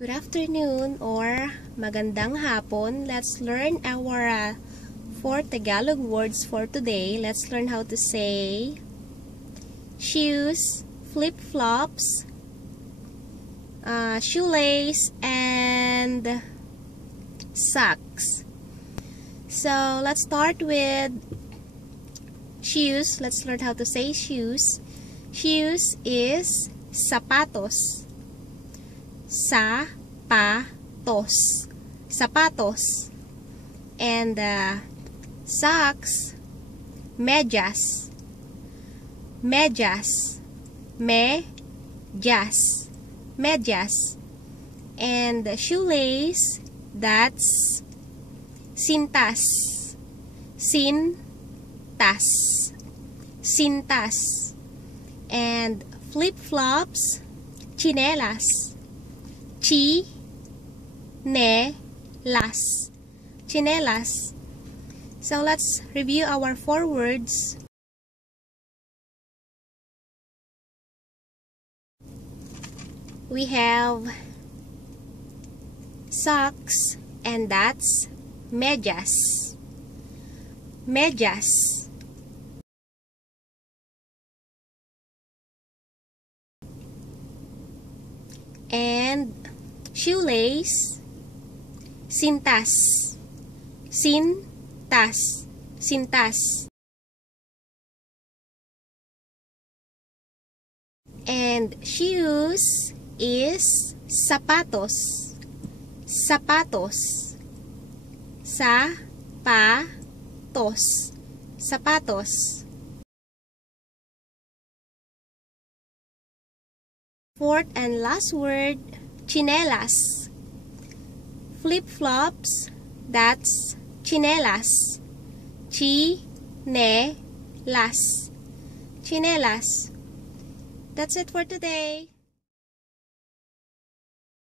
Good afternoon or magandang hapon. Let's learn our 4 Tagalog words for today. Let's learn how to say shoes, flip-flops, shoelace, and socks. So let's start with shoes. Let's learn how to say shoes. Shoes is sapatos. Sapatos. Sapatos. And socks, medyas. Medyas. Medyas. Medyas. And shoelace, that's sintas. Sintas. Sintas. And flip-flops, tsinelas. Tsinelas. Tsinelas. So let's review our 4 words. We have socks, and that's medyas. Medyas. And shoelace, sintas. Sintas. Sintas. And shoes is sapatos. Sapatos. Sapatos. Sapatos. Fourth and last word, tsinelas. Flip-flops, that's tsinelas. Tsinelas. Tsinelas. That's it for today.